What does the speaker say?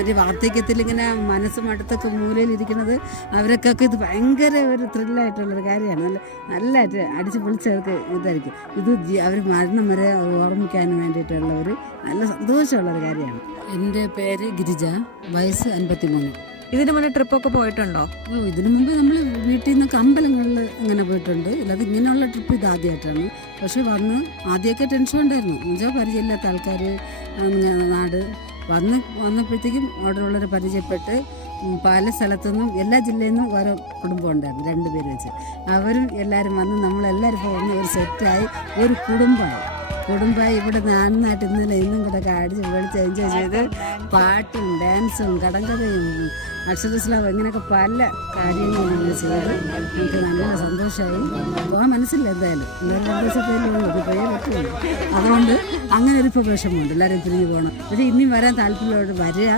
ഒരു വാർദ്ധക്യത്തിൽ ഇങ്ങനെ മനസ്സ് മടുത്തൊക്കെ മൂലയിലിരിക്കുന്നത് അവർക്കൊക്കെ ഇത് ഭയങ്കര ഒരു ത്രില്ലായിട്ടുള്ളൊരു കാര്യമാണ്. നല്ലതായിട്ട് അടിച്ച് പൊളിച്ചവർക്ക് ഇതായിരിക്കും ഇത്. അവർ മരണം വരെ ഓർമ്മിക്കാൻ വേണ്ടിയിട്ടുള്ള ഒരു നല്ല സന്തോഷമുള്ളൊരു കാര്യമാണ്. എൻ്റെ പേര് ഗിരിജ, വയസ്സ് 53. ഇതിനു മുന്നേ ട്രിപ്പൊക്കെ പോയിട്ടുണ്ടോ? ഇതിനു മുമ്പ് നമ്മൾ വീട്ടിൽ നിന്നൊക്കെ അമ്പലങ്ങളിൽ ഇങ്ങനെ പോയിട്ടുണ്ട്. അല്ലാതെ ഇങ്ങനെയുള്ള ട്രിപ്പ് ഇത് ആദ്യമായിട്ടാണ്. പക്ഷെ വന്ന് ആദ്യമൊക്കെ ടെൻഷൻ ഉണ്ടായിരുന്നു. എന്നുവെച്ചാൽ പരിചയമില്ലാത്ത ആൾക്കാർ, നാട് വന്നപ്പോഴത്തേക്കും അവിടെയുള്ളവരെ പരിചയപ്പെട്ട് പല സ്ഥലത്തുനിന്നും എല്ലാ ജില്ലയിൽ നിന്നും ഓരോ കുടുംബം ഉണ്ടായിരുന്നു, 2 പേര് വെച്ച്. അവരും എല്ലാവരും വന്ന് നമ്മളെല്ലാവരും പോകുന്ന ഒരു സെറ്റായി ഒരു കുടുംബമായി ഇവിടെ നന്നായിട്ട് ഇന്നും കൂടെ അടിച്ച് പൊളിച്ച് എൻജോയ് ചെയ്ത് പാട്ടും ഡാൻസും കടങ്കഥയും അക്ഷരസ്ലാവും ഇങ്ങനെയൊക്കെ പല കാര്യങ്ങളും നമ്മൾ ചെയ്ത് നമുക്ക് നല്ല സന്തോഷമായി. പോകാൻ മനസ്സില്ല എന്തായാലും 2 ദിവസത്തേക്ക് പോയേ പറ്റുള്ളൂ. അതുകൊണ്ട് അങ്ങനെ ഒരു വിഷമമുണ്ട്. എല്ലാവരും തിരിഞ്ഞു പോകണം. പക്ഷേ ഇനിയും വരാൻ താല്പര്യമുള്ളവർ വരിക.